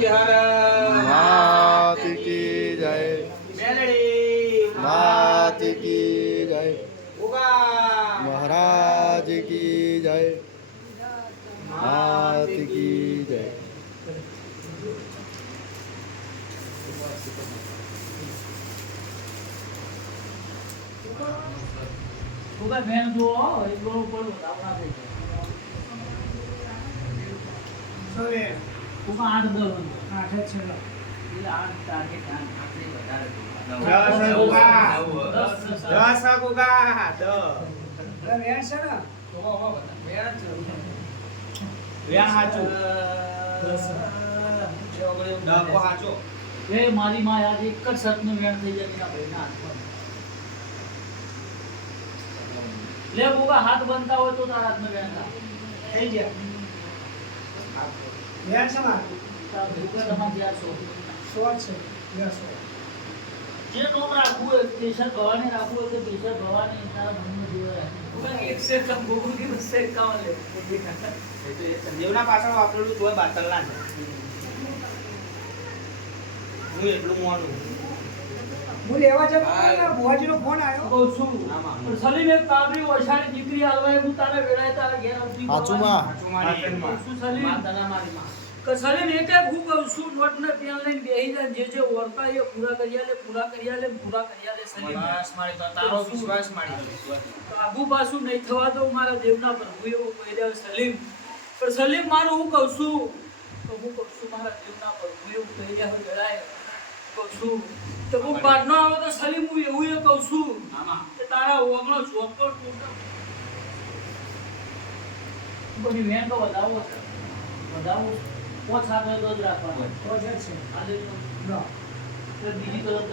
मात की जय मात की जय महाराज की जय मात की जय ઉગા બેન જો એક ગોળો પડો આપણા દે સોરે ઉગા 8 10 8 છે એટલે 8 ટાર્ગેટ આપણે વધારે 10 ઉગા 10 ઉગા 10 વેણ છે ને વેણ હાચું 10 કો હાચો એ મારી માં આજ એક જ શર્તનું વેણ થઈ જાય એના ભાઈના હાથમાં લે ઉગા હાથ બનતા હોય તો તારા હાથમાં વેણ થાય થઈ ગયા વેણ છે માર તાર ઉગા તમારે ત્યાં શોર્ટ છે યસ જે નોમ રાખવું હોય પ્રેશર ભવાની રાખવું હોય તો પ્રેશર ભવાની તારા મનમાં જોવે ઉગા એક સે કમ ગોગુલ की मुझसे काम ले એ તો એ સંજીવના પાછળ વાપરેલું તોય બાતલના છે હું એટલું મોનું હું લેવા જતો ભુવાજીનો ફોન આવ્યો કહું છું પણ સલીમ એક કાબરી ઓછાની દીકરી આલવાય હું તારે વેળાય તારા ઘેર આવતી હાચુમાં શું સલીમ માતાના મારી માં કે સલીમ એક એક હું કહું છું નોટ ને પેન લઈને બેહી જાય જે ઓરતા એ પૂરા કર્યા લે સલીમ બસ મારી તો તારો વિશ્વાસ મારી આગુ પાછું નહીં થવા દો મારા દેવના પ્રભુ એવો કહી સલીમ પણ સલીમ મારું હું કહું છું મારા દેવના પ્રભુ એવું કહી રહ્યા વેળાય કહું છું તો હું પાડનો આવે તો સલીમ હું એવું એ કહું છું કે તારા ઓગણો ચોપડ બધી વેન તો વધાવો પોચ સાથે તો જ રાખવાનો પોચ છે આજે બીજી તરફ